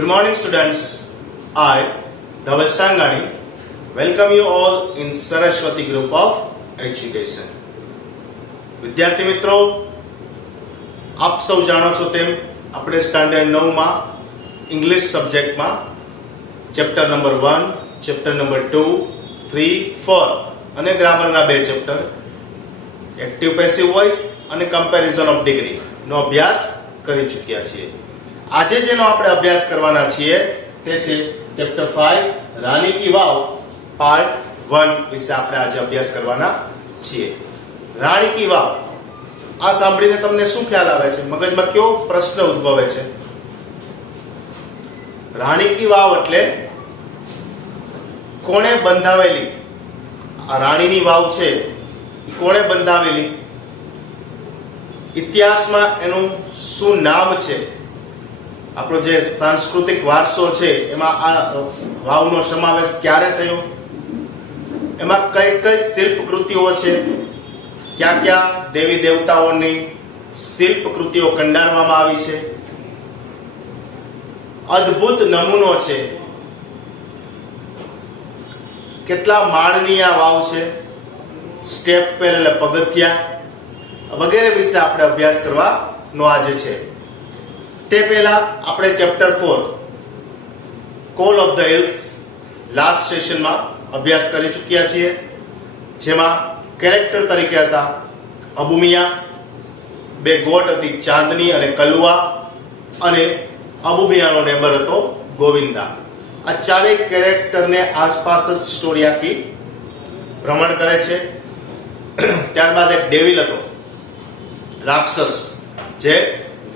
Good morning, students. I, Dhaval Sangani, welcome you all in Saraswati Group of Education. વિદ્યાર્થી મિત્રો, આપ સૌ જાણો છો તેમ આપણે સ્ટાન્ડર્ડ 9 માં ઇંગ્લિશ સબ્જેક્ટમાં ચેપ્ટર નંબર 1, ચેપ્ટર નંબર 2, 3, 4 અને ગ્રામરના બે ચેપ્ટર એક્ટિવ પેસિવ વોઇસ અને કમ્પેરિઝન ઓફ ડિગ્રી નો અભ્યાસ કરી ચૂક્યા છીએ. આજે જેનો આપણે અભ્યાસ કરવાના છીએ તે છે ચેપ્ટર 5 રાની કી વાવ પાર્ટ 1 વિશે આપણે આજે અભ્યાસ કરવાના છીએ. રાણી કી વાવ આ સાંભળીને તમને શું ખ્યાલ આવે છે? મગજમાં કેવો પ્રશ્ન ઉદ્ભવે છે? રાણી કી વાવ એટલે કોણે બંધાવેલી? આ રાણીની વાવ છે એ કોણે બંધાવેલી? ઇતિહાસમાં એનું શું નામ છે? આપણો જે સાંસ્કૃતિક વારસો છે એમાં આ વાવનો સમાવેશ ક્યારે થયો? એમાં કઈ કઈ શિલ્પ કૃતિઓ છે? ક્યાં ક્યાં દેવી દેવતાઓની શિલ્પ કૃતિઓ કંડારવામાં આવી છે? અદ્ભુત નમૂનો છે. કેટલા માળની આ વાવ છે? સ્ટેપ વેલ એટલે પગથિયા વગેરે વિશે આપણે અભ્યાસ કરવાનો આજે છે. તે પહેલા આપણે chapter 4 call of the hills last સેશનમાં અભ્યાસ કરી ચૂક્યા છીએ, જેમાં કેરેક્ટર તરીકે હતા અબુમિયા, બે ગોટ હતી ચાંદની અને કલુઆ, અને અબુમિયાનો નેબર હતો ગોવિંદા. આ ચારેય કેરેક્ટરને આસપાસ જ સ્ટોરી આખી ભ્રમણ કરે છે. ત્યારબાદ એક ડેવિલ હતો, રાક્ષસ, જે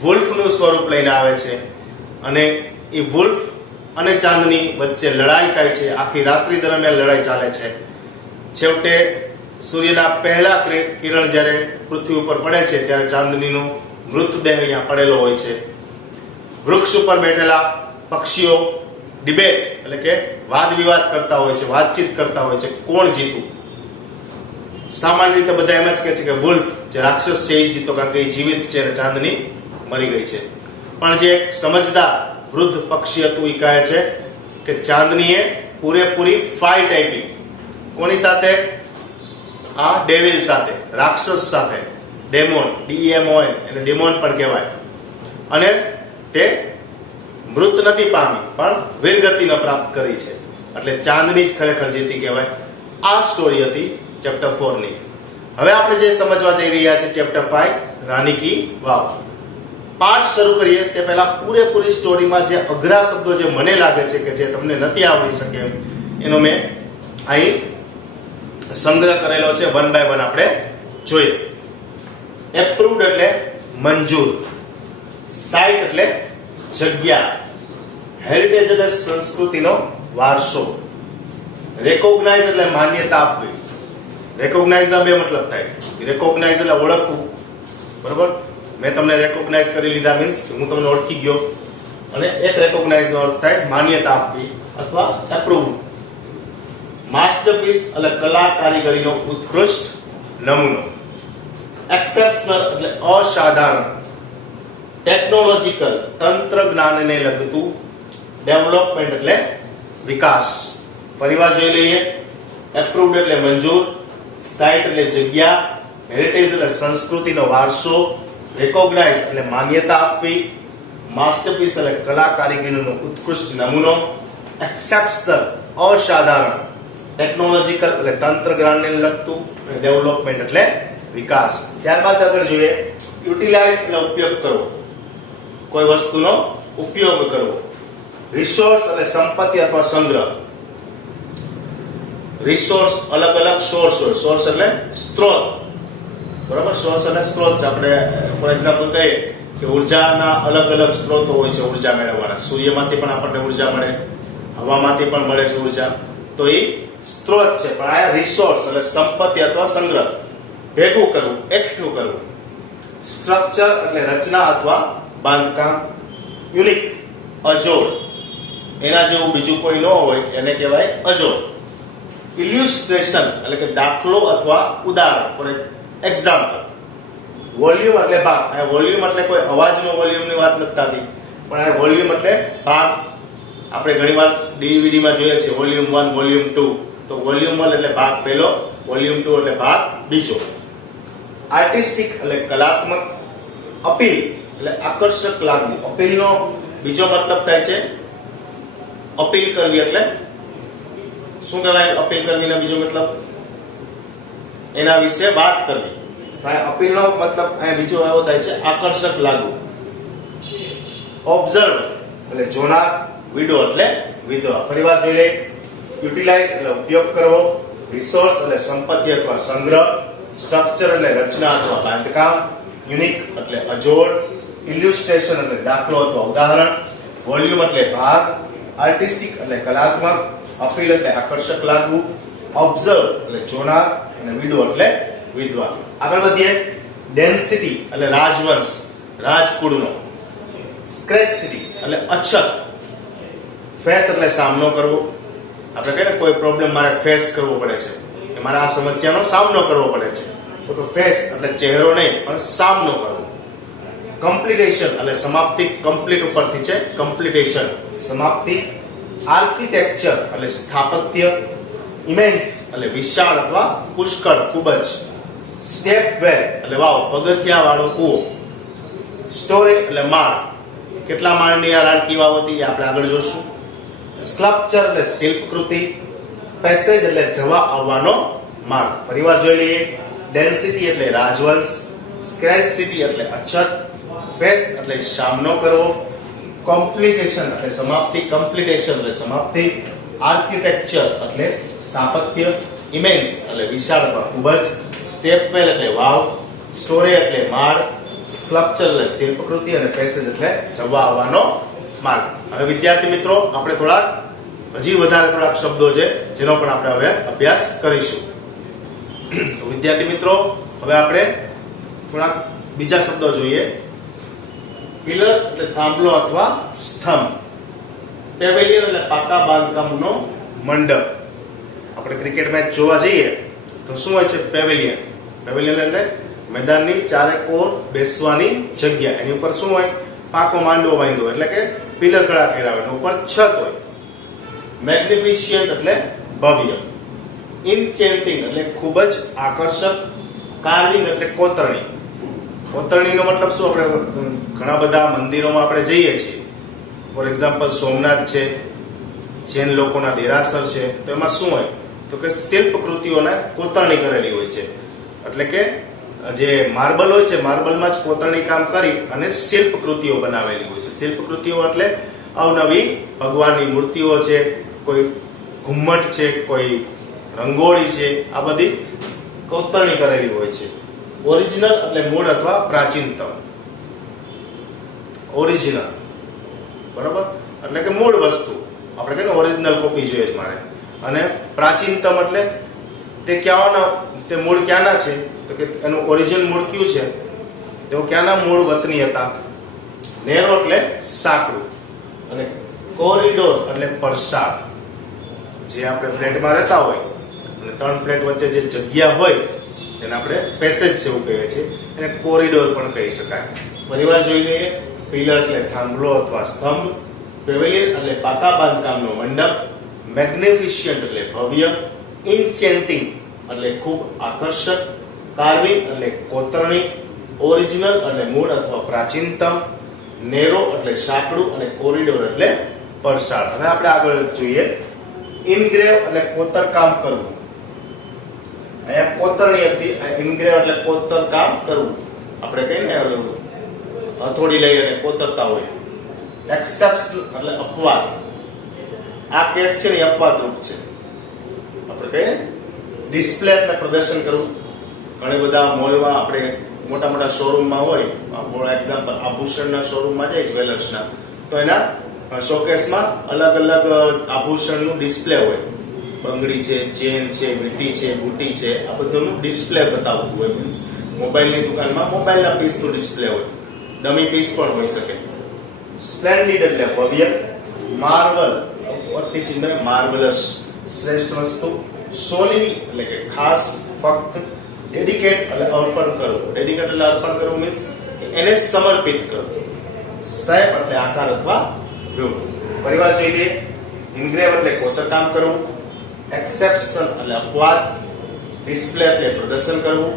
વુલ્ફનું સ્વરૂપ લઈને આવે છે, અને એ વુલ્ફ અને ચાંદની વચ્ચે લડાઈ થાય છે. આખી રાત્રિ દરમિયાન લડાઈ ચાલે છે. છેવટે સૂર્યના પહેલા કિરણ જ્યારે પૃથ્વી ઉપર પડે છે ત્યારે ચાંદનીનો મૃતદેહ અહીંયા પડેલો હોય છે. વૃક્ષ ઉપર બેઠેલા પક્ષીઓ ડિબેટ એટલે કે વાદ વિવાદ કરતા હોય છે, વાતચીત કરતા હોય છે, કોણ જીતું. સામાન્ય રીતે બધા એમ જ કહે છે કે વુલ્ફ, જે રાક્ષસ છે, એ જીતો, કારણ કે એ જીવિત છે અને ચાંદની મરી ગઈ છે. પણ જે એક સમજદાર વૃદ્ધ પક્ષી હતું એ કહે છે કે ચાંદનીએ પૂરેપૂરી ફાઇટ આપી. કોની સાથે? આ ડેવિલ સાથે, રાક્ષસ સાથે, ડેમોન, DEMON એટલે ડેમોન પણ કહેવાય. અને તે મૃત નથી પામી, પણ વીરગતિને પ્રાપ્ત કરી છે. એટલે ચાંદની જ ખરેખર જીતી કહેવાય. આ સ્ટોરી હતી ચેપ્ટર 4 ની. હવે આપણે જે સમજવા જઈ રહ્યા છે ચેપ્ટર 5 રાની કી વાવ. પાઠ શરૂ કરીએ તે પહેલા પૂરેપૂરી સ્ટોરીમાં જે અઘરા શબ્દો જે મને લાગે છે કે જે તમને નથી આવડી શકે એનો મેં અહીં સંગ્રહ કરેલો છે. વન બાય વન આપણે જોઈએ. એપ્રુવડ એટલે મંજૂર, સાઇટ એટલે જગ્યા, હેરિટેજ એટલે સંસ્કૃતિનો વારસો, રેકોગ્નાઇઝ એટલે માન્યતા આપવી. રેકોગ્નાઇઝ ના બે મતલબ થાય. રેકોગ્નાઇઝ એટલે ઓળખવું, બરોબર? મેં તમને રેકોગ્નાઇઝ કરી લીધા મીન્સ કે હું તમને ઓળખી ગયો. અને એક રેકોગ્નાઇઝ નો અર્થ થાય માન્યતા આપવી અથવા એપ્રુવ. માસ્ટરપીસ એટલે કલા કારીગરીનો ઉત્કૃષ્ટ નમૂનો. એક્સેપ્શનલ એટલે અસાધારણ. ટેકનોલોજીકલ તંત્ર જ્ઞાનને લગતું. ડેવલપમેન્ટ એટલે વિકાસ. ફરીવાર જોઈ લઈએ. એપ્રુવડ એટલે મંજૂર, સાઇટ એટલે જગ્યા, હેરિટેજ એટલે સંસ્કૃતિનો વારસો, રેકોગ્નાઇઝ એટલે માન્યતા આપવી, માસ્ટરપીસ એટલે કલા કારીગરીનો ઉત્કૃષ્ટ નમૂનો, એક્સેપ્શનલ અસાધારણ, ટેકનોલોજીકલ એટલે તંત્ર જ્ઞાનને લગતું, ડેવલપમેન્ટ એટલે વિકાસ. ત્યારબાદ આગળ જોઈએ. યુટિલાઇઝ એટલે ઉપયોગ કરવો, કોઈ વસ્તુનો ઉપયોગ કરવો. રિસોર્સ એટલે સંપત્તિ અથવા સંગ્રહ. રિસોર્સ અલગ અલગ સોર્સ હોય. સોર્સ એટલે સ્ત્રોત, બરાબર? સોર્સ એટલે સ્ત્રોત. આપણે ફોર એક્ઝામ્પલ કહીએ કે ઉર્જાના અલગ અલગ સ્ત્રોતો હોય છે ઉર્જા મેળવવાના. સૂર્યમાંથી પણ આપણને ઉર્જા મળે, હવામાંથી પણ મળે છે ઉર્જા. તો એ સ્ત્રોત છે. પણ આ રિસોર્સ એટલે સંપત્તિ અથવા સંગ્રહ. ભેગું કરવું, એકઠું કરવું. સ્ટ્રક્ચર એટલે રચના અથવા બાંધકામ. યુનિક, અજોડ, એના જેવું બીજું કોઈ ન હોય એને કહેવાય અજોડ. ઇલ્યુસ્ટ્રેશન એટલે કે દાખલો અથવા ઉદાહરણ. For example. વોલ્યુમ એટલે ભાગ. આ વોલ્યુમ એટલે કોઈ અવાજનો વોલ્યુમની વાત નથી થતી, પણ આ વોલ્યુમ એટલે ભાગ, આપણે ઘણીવાર ડીવીડીમાં જોઈએ છે વોલ્યુમ 1 વોલ્યુમ 2, તો વોલ્યુમ 1 એટલે ભાગ પહેલો, વોલ્યુમ 2 એટલે ભાગ બીજો. આર્ટિસ્ટિક એટલે કલાત્મક, અપીલ એટલે આકર્ષક લાગવું. અપીલનો બીજો મતલબ થાય છે અપીલ કરવી. એટલે શું કહેવાય અપીલ કરવીનો બીજો મતલબ? એના વિશે વાત કરવી. અપીલનો મતલબ અહીંયા બીજો એવો થાય છે આકર્ષક લાગવું. ઓબ્ઝર્વ એટલે જોનાર, વિડો એટલે વિધવા. ફરીવાર જોઈ લે. યુટિલાઇઝ એટલે ઉપયોગ કરવો, રિસોર્સ એટલે સંપત્તિ અથવા સંગ્રહ, સ્ટ્રક્ચર એટલે રચના અથવા બાંધકામ, યુનિક એટલે અજોડ, ઇલ્યુસ્ટ્રેશન એટલે દાખલો અથવા ઉદાહરણ, વોલ્યુમ એટલે ભાગ, આર્ટિસ્ટિક એટલે કલાત્મક, અપીલ એટલે આકર્ષક લાગવું, ઓબ્ઝર્વ એટલે જોનાર અને વિડો એટલે વિધવા. આગળ વધીએ. ડેન્સિટી એટલે રાજવંશ, રાજકુળનો. સ્ક્રેસિટી એટલે અછત. ફેસ એટલે સામનો કરવો. આપણે કહીએ ને કોઈ પ્રોબ્લેમ મારે ફેસ કરવો પડે છે, કે મારે આ સમસ્યાનો સામનો કરવો પડે છે, તો કે ફેસ એટલે ચહેરો નહીં પણ સામનો કરવો. કમ્પ્લીટેશન એટલે સમાપ્તિ. કમ્પ્લીટ ઉપરથી છે કમ્પ્લીટેશન, સમાપ્તિ. આર્કિટેક્ચર એટલે સ્થાપત્ય. ઇમેન્સ એટલે વિશાળ અથવા પુષ્કળ, ખૂબ જ. સ્ટેપ વેલ એટલે વાવ, પગથિયા વાળો કૂવો. સ્ટોરી એટલે માળ. કેટલા માળની આ રાણકી વાવ હતી એ આપણે આગળ જોશું. સ્કલ્પચર એટલે શિલ્પકૃતિ. પેસેજ એટલે જવા આવવાનો માર્ગ. ફરીવાર જોઈ લઈએ. ડેન્સિટી એટલે રાજવંશ, સ્ક્રેસિટી એટલે અછત, ફેસ એટલે સામનો કરવો, કોમ્પ્લિકેશન એટલે સમાપ્તિ, કમ્પ્લીટેશન એટલે સમાપ્તિ, આર્કિટેક્ચર એટલે સ્થાપત્ય, ઇમેન્સ એટલે વિશાળ અથવા ખૂબ જ, સ્ટેપવેલ એટલે વાવ, સ્ટોરી એટલે માળ, સ્કલ્પચર એટલે શિલ્પકૃતિ અને પેસેજ એટલે જવા આવવાનો માર્ગ. હવે વિદ્યાર્થી મિત્રો આપણે હજી વધારે થોડાક શબ્દો છે જેનો પણ આપણે હવે અભ્યાસ કરીશું. તો વિદ્યાર્થી મિત્રો હવે આપણે થોડાક બીજા શબ્દો જોઈએ. પિલર એટલે થાંભલો અથવા સ્તંભ. પેવેલિયન એટલે પાકા બાંધકામનો મંડપ. આપણે ક્રિકેટ મેચ જોવા જઈએ તો શું હોય છે? પેવેલિયન. પેવેલિયન એટલે મેદાનની ચારે કોર બેસવાની જગ્યા. એની ઉપર શું હોય? પાકો માંડવો બાંધ્યો, એટલે કે પિલર ખડા કર્યા હોય, ઉપર છત હોય. મેગ્નિફિશિયન્ટ એટલે ભવ્ય. ઇન્ચેન્ટિંગ એટલે ખૂબ જ આકર્ષક. કાર્વિંગ એટલે કોતરણી. કોતરણીનો મતલબ શું? આપણે ઘણા બધા મંદિરોમાં આપણે જઈએ છીએ. ફોર એક્ઝામ્પલ સોમનાથ છે, જૈન લોકોના દેરાસર છે, તો એમાં શું હોય? તો કે શિલ્પકૃતિઓને કોતરણી કરેલી હોય છે. એટલે કે જે માર્બલ હોય છે, માર્બલમાં જ કોતરણી કામ કરી અને શિલ્પકૃતિઓ બનાવેલી હોય છે. શિલ્પકૃતિઓ એટલે અવનવી ભગવાનની મૂર્તિઓ છે, કોઈ ઘુમ્મટ છે, કોઈ રંગોળી છે, આ બધી કોતરણી કરેલી હોય છે. ઓરિજિનલ એટલે મૂળ અથવા પ્રાચીનતમ. ઓરિજિનલ બરાબર એટલે કે મૂળ વસ્તુ. આપણે કહીએ ઓરિજિનલ કોપી જોઈએ છે મારે. અને પ્રાચીનતમ એટલે તે ક્યાંના, તે મૂળ ક્યાંના છે? તો કે એનું ઓરિજિનલ મૂળ કયું છે? તેઓ ક્યાંના મૂળ વતની હતા? નેરો એટલે સાંકડું. અને કોરિડોર એટલે પરસાળ. જે આપણે ફ્લેટમાં રહેતા હોય અને 3 ફ્લેટ વચ્ચે જે જગ્યા હોય તેને આપણે પેસેજ જેવું કહીએ છીએ, એને કોરિડોર પણ કહી શકાય. ફરીવાર જોઈ લઈએ. પિલર એટલે થાંભલો અથવા સ્તંભ. પેવેલિયન એટલે પાકા બાંધકામનો મંડપ. મેગ્નિફિશિયન્ટ એટલે ભવ્ય. ઇન્ચેન્ટિંગ એટલે ખૂબ આકર્ષક. કાર્વિંગ એટલે કોતરણી. ઓરિજિનલ એટલે મૂળ અથવા પ્રાચીનતમ. નેરો એટલે સાંકડું અને કોરિડોર એટલે પરસાળ. હવે આપણે આગળ જોઈએ. ઇનગ્રેવ એટલે કોતરકામ કરવું. અહીંયા કોતરણી હતી, ઇનગ્રેવ એટલે કોતરકામ કરવું. આપણે કહીએ ને હથોડી લઈ અને કોતરતા હોય. એક્સેપ્શન એટલે અપવાદ. આ કેસ છે ને અપવાદ રૂપ છે. આપણે કહીએ ડિસ્પ્લે એટલે પ્રદર્શન કરવું. ઘણા બધા મોલમાં આપણે મોટા મોટા શોરૂમમાં હોય, ફોર એક્ઝામ્પલ આભૂષણના શોરૂમમાં જાય જ્વેલર્સના, તો એના શોકેસમાં અલગ અલગ આભૂષણનું ડિસ્પ્લે હોય. બંગડી છે, ચેન છે, વીંટી છે, બુટી છે, આ બધુંનું ડિસ્પ્લે બતાવતું હોય. મીન્સ મોબાઈલની દુકાનમાં મોબાઈલના પીસનું ડિસ્પ્લે હોય. ડમી પીસ પણ હોઈ શકે. સ્પ્લેન્ડિડ એટલે ભવ્ય. માર્વલ ઉપરથી ચિહ્ન માર્વલસ, શ્રેષ્ઠ વસ્તુ. સોલિન એટલે કે ખાસ, ફક્ત. ડેડિકેટ એટલે અર્પણ કરવું. ડેડિકેટ એટલે અર્પણ કરવું મીન્સ કે એને સમર્પિત કરવું. શેપ એટલે આકાર અથવા રૂપ. પરિવાર જોઈ લઈએ. ઇન્ગ્રેવ એટલે કોતરકામ કરવું, એક્સેપ્શન એટલે અપવાદ, ડિસ્પ્લે એટલે પ્રદર્શન કરવું,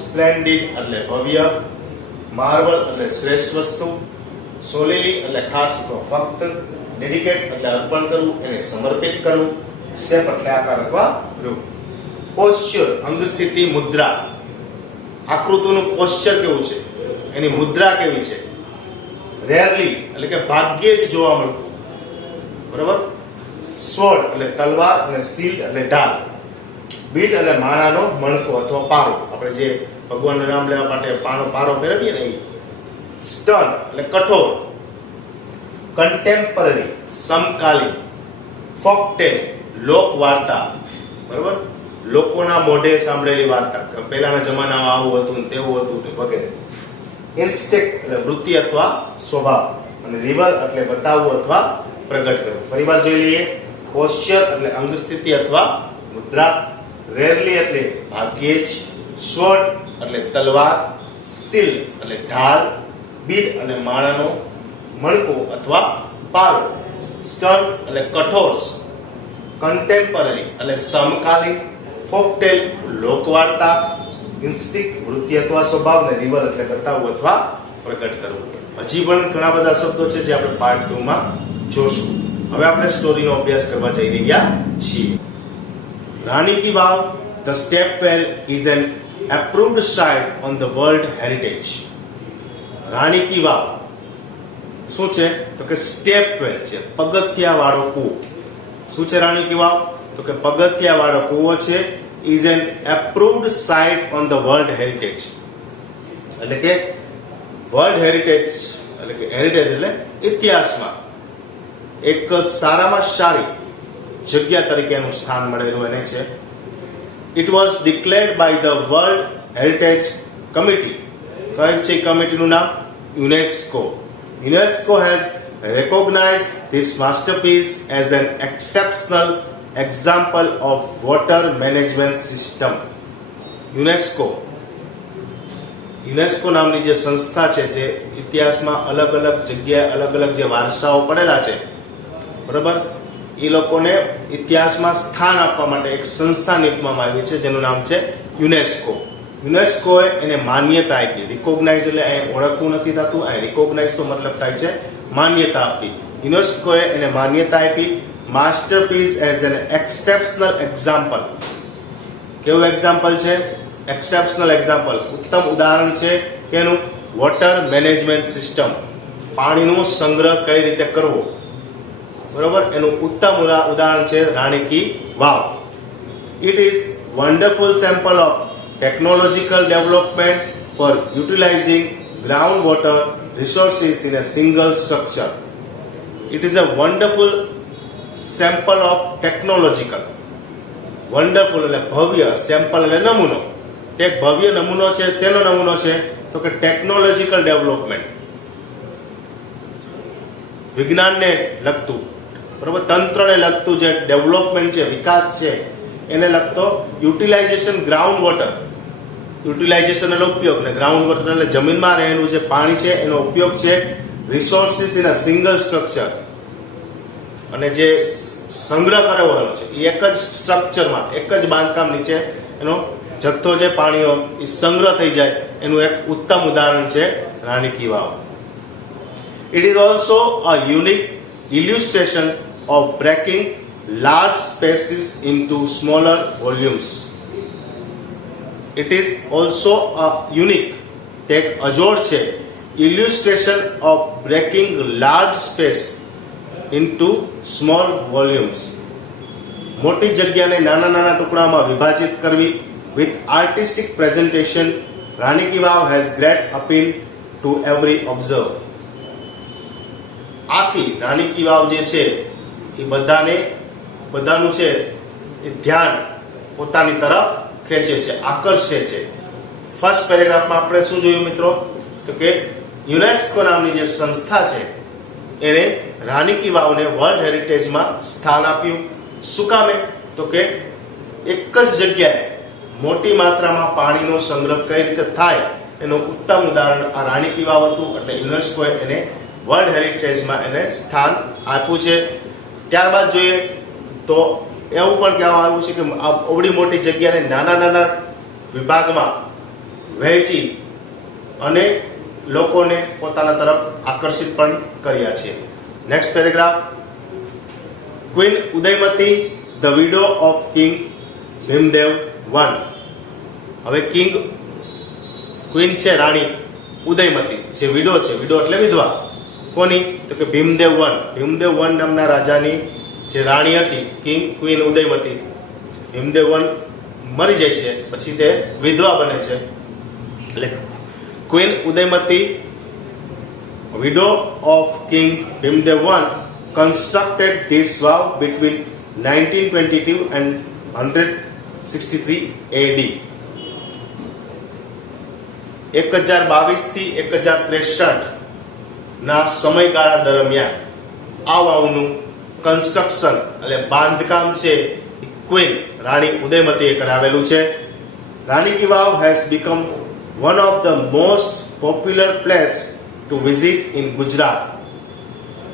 સ્પ્લેન્ડિડ એટલે ભવ્ય, માર્વલ એટલે શ્રેષ્ઠ વસ્તુ, સોલિલી એટલે ખાસ અથવા ફક્ત, ડેડિકેટ એટલે અર્પણ કરવું, એને સમર્પિત કરવું, શેપ એટલે આકાર અથવા રૂપ. પોસ્ચર અંગ સ્થિતિ, મુદ્રા, આકૃતિનું પોસ્ચર કેવું છે, એની મુદ્રા કેવી છે. રેરલી એટલે કે ભાગ્યે જ જોવા મળતું, બરાબર. સ્વર્ડ એટલે તલવાર અને શીલ્ડ એટલે ઢાલ. બીટ એટલે માળાનો મણકો અથવા પારો, આપણે જે ભગવાનનું નામ લેવા માટે પારો ફેરવીએ ને એ. સ્ટર્ન એટલે કઠોર. કન્ટેમ્પરરી સમકાલીન. ફોકટેલ લોક વાર્તા, બરાબર, લોકોના મોઢે સાંભળેલી વાર્તા, પહેલાના જમાનામાં આવું હતું ને તેવું હતું ને વગેરે. ઇન્સ્ટિંક્ટ એટલે વૃત્તિ અથવા સ્વભાવ, અને રિવલ એટલે બતાવવું અથવા પ્રગટ કરવું. ફરીવાર જોઈ લઈએ. પોસ્ચર એટલે અંગ સ્થિતિ અથવા મુદ્રા, રેરલી એટલે ભાગ્યે જ, સ્વર્ડ એટલે તલવાર, શીલ એટલે ઢાલ, બીડ એટલે માળાનો મણકો અથવા પારો, સ્ટર્ન એટલે કઠોર, કન્ટેમ્પરરી એટલે સમકાલીન, ફોકટેલ લોકવાર્તા, ઇન્સ્ટિંક્ટ વૃત્તિ અથવા સ્વભાવ, ને રિવલ એટલે બતાવવું અથવા પ્રગટ કરવું. હજી પણ ઘણા બધા શબ્દો છે જે આપણે પાર્ટ 2 માં જોશું. હવે આપણે સ્ટોરીનો અભ્યાસ કરવા જઈ રહ્યા છીએ. Rani ki Vav, the step well is an approved site on the world heritage. Rani ki Vav શું છે તો કે સ્ટેપ વેલ છે, પગથિયા વાળો કૂવો. શું છે રાણી કી વાવ તો કે પગથિયા વાળો કૂવો છે. Is an approved site on the world heritage એટલે કે વર્લ્ડ હેરિટેજ એટલે કે હેરિટેજ એટલે ઇતિહાસમાં એક સારામાં સારી જગ્યા તરીકે એનું સ્થાન મળેલું એને છે. It was declared by the world heritage committee. કઈ છે કમિટીનું નામ? UNESCO. UNESCO has recognized this masterpiece as an exceptional example of water management system. UNESCO નામની જે સંસ્થા છે જે ઇતિહાસમાં અલગ અલગ જગ્યાએ અલગ અલગ જે વારસાઓ પડેલા છે, બરાબર, એ લોકોને ઇતિહાસમાં સ્થાન આપવા માટે એક સંસ્થા નીમવામાં આવી છે જેનું નામ છે યુનેસ્કો. યુનેસ્કોએ એને માન્યતા આપી. રિકોગ્નાઇઝ એટલે અહીં ઓળખવું નથી થતું, અહીં રિકોગ્નાઇઝ તો મતલબ થાય છે માન્યતા આપી. યુનેસ્કોએ એને માન્યતા આપી masterpiece as an exceptional example. કેવું એક્ઝામ્પલ છે? એક્સેપ્શનલ એક્ઝામ્પલ, ઉત્તમ ઉદાહરણ છે. કેનું? વોટર મેનેજમેન્ટ સિસ્ટમ, પાણીનો સંગ્રહ કઈ રીતે કરવો, બરોબર, એનું ઉત્તમ ઉદાહરણ છે Rani ki Vav. It is wonderful sample of technological development for utilizing groundwater resources in a single structure. It is a wonderful sample of technological. Wonderful એટલે ભવ્ય, sample એટલે નમૂનો. એક ભવ્ય નમૂનો છે. શેનો નમૂનો છે તો કે ટેકનોલોજીકલ ડેવલપમેન્ટ, વિજ્ઞાનને લગતું, બરોબર, તંત્રને લગતું જે ડેવલપમેન્ટ છે, વિકાસ છે, એને લગતો યુટિલાઇઝેશન ગ્રાઉન્ડ વોટર. યુટિલાઇઝેશન એટલે ઉપયોગ, ને ગ્રાઉન્ડ વોટર એટલે જમીનમાં રહેલું જે પાણી છે એનો ઉપયોગ છે. Resources in a single structure, અને જે સંગ્રહ કરવાનો છે એ એક જ સ્ટ્રક્ચરમાં, એક જ બાંધકામ નીચે એનો જથ્થો જે પાણીનો એ સંગ્રહ થઈ જાય, એનું એક ઉત્તમ ઉદાહરણ છે Rani ki Vav. It is also a unique illustration of breaking large spaces into smaller volumes. It is also a unique, એક અજોડ છે, illustration of breaking large space into small volumes. મોટી જગ્યાને નાના નાના ટુકડામાં વિભાજિત કરવી. with artistic presentation, Rani Ki Vav has great appeal to every observer. આથી રાણી કી વાવ જે છે એ બધાનું છે એ ધ્યાન પોતાની તરફ ખેંચે છે, આકર્ષે છે. ફર્સ્ટ પેરેગ્રાફમાં આપણે શું જોયું મિત્રો તો કે યુનેસ્કો નામની જે સંસ્થા છે એને રાણી કી વાવને વર્લ્ડ હેરિટેજમાં સ્થાન આપ્યું. શું કામે તો કે એક જ જગ્યાએ મોટી માત્રામાં પાણીનો સંગ્રહ કઈ રીતે થાય એનું ઉત્તમ ઉદાહરણ આ રાણી કી વાવ હતું. એટલે યુનેસ્કોએ એને વર્લ્ડ હેરિટેજમાં એને સ્થાન આપ્યું છે. ત્યારબાદ જોઈએ તો એવું પણ કહેવામાં આવ્યું છે કે આ અવડી મોટી જગ્યાને નાના નાના વિભાગમાં વહેંચી અને લોકોને પોતાના તરફ આકર્ષિત પણ કર્યા છે. Next paragraph. Queen Udayamati the widow of king Bhimdev one. હવે ક્વીન છે રાણી ઉદયમતી, જે વિડો છે, વિડો એટલે વિધવા, કોની? તો કે ભીમદેવ વન નામના રાજાની જે રાણી હતી ક્વીન ઉદયમતી, ભીમદેવ વન મરી જાય છે, પછી તે વિધવા બને છે. એટલે queen Udayamati widow of king Bhimdev one constructed this vow between 1922 and 163 AD. 1022 થી 1063 ના સમયગાળા દરમિયાન આ વાવનું કન્સ્ટ્રક્શન એટલે બાંધકામ છે ક્વીન રાણી ઉદયમતીએ કરાવેલું છે. Rani ki Vav has become one of the most popular place to visit in Gujarat.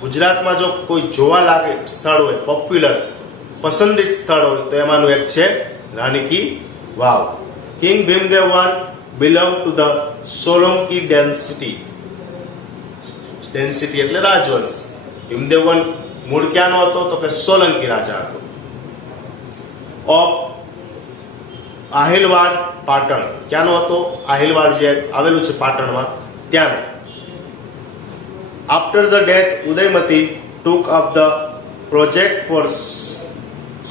ગુજરાતમાં જો કોઈ જોવા લાગે સ્થળ હોય, પોપ્યુલર પસંદિત સ્થળ હોય, તો એમાંનું એક છે Rani ki Vav. King Bhimdev one belong to the Solanki density એટલે રાજવંશ. ભીમદેવ વન મૂળ ક્યાંનો હતો? તો કે સોલંકી રાજા હતો. ઓફ આહિલવાડ પાટણ, ક્યાંનો હતો? આહિલવાડ જે આવેલું છે પાટણમાં, ત્યાંનો. After the death, Udaymati took up the project for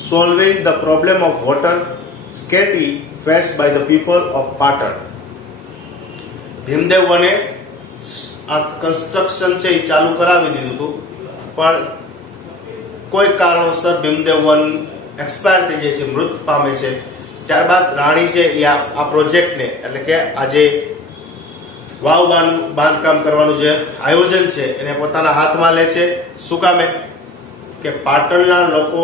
solving the problem of water scarcity faced by the people of Patan. Bhimdev વને આ કન્સ્ટ્રક્શન છે એ ચાલુ કરાવી દીધું હતું, પણ કોઈ કારણોસર ભીમદેવ વન એક્સપાયર થઈ જાય છે, મૃત પામે છે. ત્યારબાદ રાણી છે એ આ પ્રોજેક્ટને એટલે કે આજે વાવ બાંધકામ કરવાનું જે આયોજન છે એને પોતાના હાથમાં લે છે. શું કામે? કે પાટણના લોકો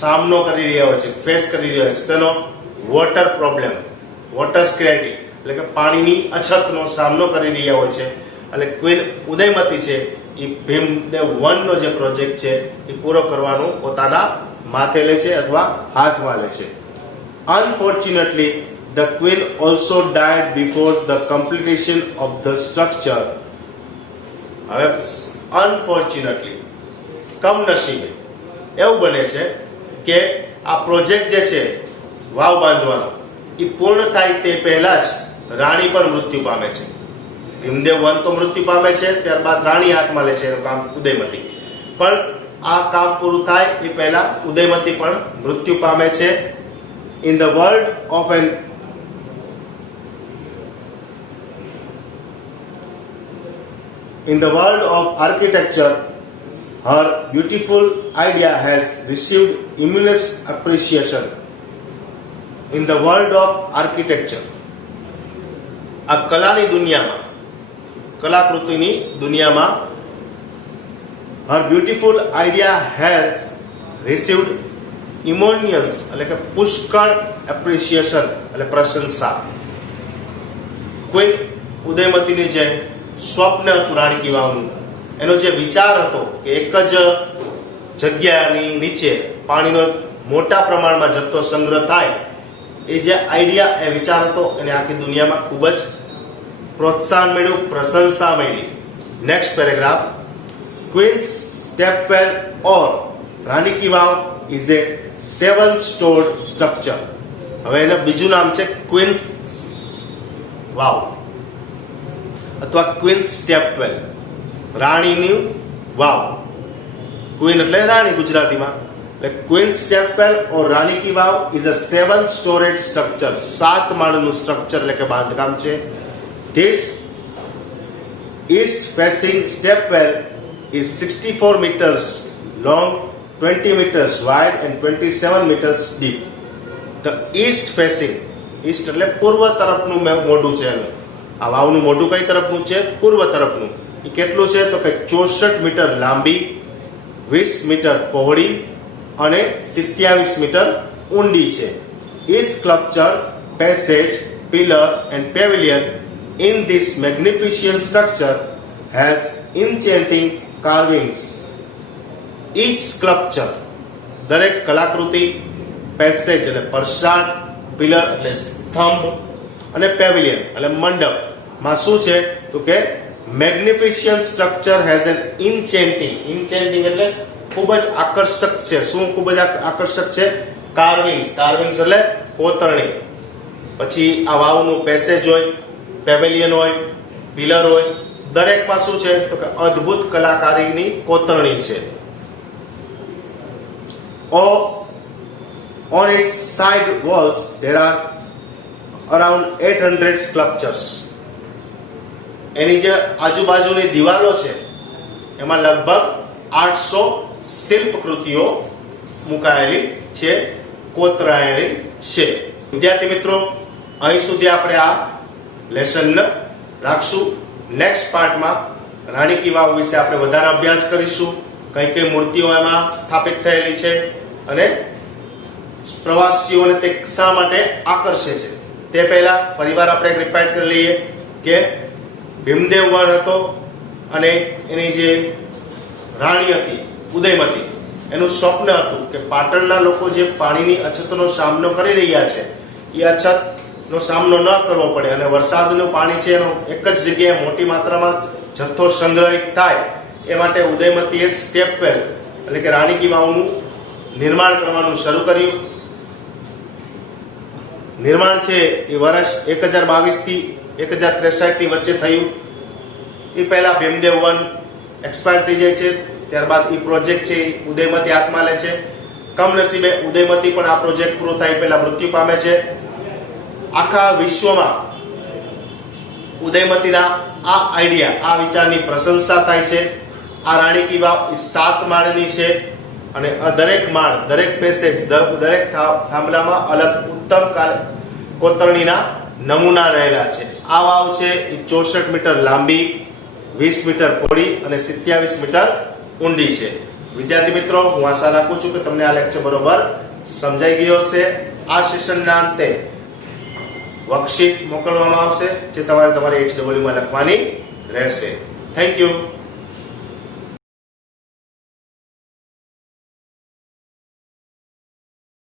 સામનો કરી રહ્યા હોય છે, ફેસ કરી રહ્યા છે શેનો? વોટર પ્રોબ્લેમ, વોટર સ્કેરિટી એટલે કે પાણીની અછતનો સામનો કરી રહ્યા હોય છે. એટલે ક્વીન ઉદયમતી છે એ ભીમદેવ વનનો જે પ્રોજેક્ટ છે એ પૂરો કરવાનું પોતાના માથે લે છે અથવા હાથમાં લે છે. Unfortunately the queen also died before the completion of the structure. હવે અનફોર્ચ્યુનેટલી, કમનસીબે એવું બને છે કે આ પ્રોજેક્ટ જે છે વાવ બાંધવાનો એ પૂર્ણ થાય તે પહેલા જ રાણી પણ મૃત્યુ પામે છે. ભીમદેવ વન તો મૃત્યુ પામે છે, ત્યારબાદ રાણી હાથમાં લે છે એનું કામ ઉદયમતી. પણ આ કામ પૂરું થાય એ પહેલા ઉદયમતી પણ મૃત્યુ પામે છે. In the world of architecture, her beautiful idea has received immense appreciation. In the world of architecture, આ કલાની દુનિયામાં, કલાકૃતિની દુનિયામાં, her beautiful idea has received immense એટલે કે પુષ્કળ એપ્રિસિએશન એટલે પ્રશંસા. ક્વીન ઉદયમતીની જે સ્વપ્ન હતું રાણી કી વાવનું, એનો જે વિચાર હતો કે એક જ જગ્યાની નીચે પાણીનો મોટા પ્રમાણમાં જથ્થો સંગ્રહ થાય, એ જે આઈડિયા, એ વિચાર હતો, એને આખી દુનિયામાં ખૂબ જ પ્રોત્સાહન મળ્યું, પ્રશંસા મળી. Next paragraph. Queen's stepwell or Rani ki Vav is a 7-stored structure. હવે એનું બીજું નામ છે ક્વીન વાવ અથવા ક્વીન સ્ટેપવેલ, રાણીની વાવ. ક્વીન એટલે રાણી ગુજરાતીમાં, એટલે queen stepwell or Rani ki Vav is a 7-storied structure, 7 માળનું સ્ટ્રક્ચર એટલે કે બાંધકામ છે. This east facing stepwell is 64 meters long, 20 meters wide and 27 meters deep. The east facing, east એટલે પૂર્વ તરફનું મોઢું છે. આ વાવનું મોઢું કઈ તરફનું છે? પૂર્વ તરફનું. એ કેટલું છે? તો કે 64 મીટર લાંબી, 20 મીટર પહોળી અને 27 મીટર ઊંડી છે. Each sculpture, passage, pillar and pavilion in this magnificent structure has enchanting carvings. Each sculpture, દરેક કલાકૃતિ, પેસેજ એટલે પરસાળ, પિલર એટલે સ્તંભ અને પેવિલિયન એટલે મંડપમાં શું છે તો કે મેગ્નિફિશન્ટ સ્ટ્રક્ચર હેઝ એન ઇન્ચેન્ટિંગ એટલે ખૂબ જ આકર્ષક છે. શું ખૂબ જ આકર્ષક છે? કાર્વિંગ્સ એટલે કોતરણી. પછી આ વાવનું પેસેજ હોય, પેવેલિયન હોય, પિલર હોય, દરેકમાં શું છે તો કે અદ્ભુત કલાકારીની કોતરણી છે. On its side walls there are around 800 sculptures. એની જે આજુબાજુની દિવાલો છે એમાં લગભગ 800 શિલ્પકૃતિઓ મુકાયેલી છે, કોતરાયેલી છે. વિદ્યાર્થી મિત્રો, અહીં સુધી આપણે આ લેસન રાખશું. નેક્સ્ટ પાર્ટમાં રાણી કી વાવ વિશે આપણે વધારે અભ્યાસ કરીશું. કઈ કઈ મૂર્તિઓ એમાં સ્થાપિત થયેલી છે અને પ્રવાસીઓને તે શા માટે આકર્ષે છે. તે પહેલા ફરીવાર આપણે એક રિપીટ કરી લઈએ કે ભીમદેવ વન હતો અને એની જે રાણી હતી ઉદયમતી, એનું સ્વપ્ન હતું કે પાટણના લોકો જે પાણીની અછતનો સામનો કરી રહ્યા છે એ અછતનો સામનો ન કરવો પડે અને વરસાદનું પાણી છે એનો એક જ જગ્યાએ મોટી માત્રામાં જથ્થો સંગ્રહિત થાય એ માટે ઉદયમતીએ સ્ટેપ વેલ એટલે કે રાણી કી વાવનું નિર્માણ કરવાનું શરૂ કર્યું. નિર્માણ છે એ વર્ષ 1022 થી 1063 ની વચ્ચે થયું. એ પહેલા ભીમદેવ વન એક્સપાયર થઈ જાય છે, ત્યારબાદ એ પ્રોજેક્ટ છે ઉદયમતી હાથમાં લે છે. કમનસીબે ઉદયમતી પણ આ પ્રોજેક્ટ પૂરો થાય પહેલા મૃત્યુ પામે છે. આખા વિશ્વમાં ઉદયમતીના આ આઈડિયા, આ વિચારની પ્રશંસા થાય છે. આ રાણી કી વાવ 7 માળની છે અને દરેક માળ, દરેક પેસેજ, દરેક થાંભલામાં અલગ ઉત્તમ કોતરણીના નમૂના રહેલા છે. આ વાવ છે એ 64 મીટર લાંબી, 20 મીટર પહોળી અને 27 મીટર ઊંડી છે. વિદ્યાર્થી મિત્રો, હું આશા રાખું છું કે તમને આ લેક્ચર બરોબર સમજાઈ ગયો હશે. આ સેશનના અંતે વર્કશીટ મોકલવામાં આવશે જે તમારે તમારી HW માં લખવાની રહેશે. Thank you.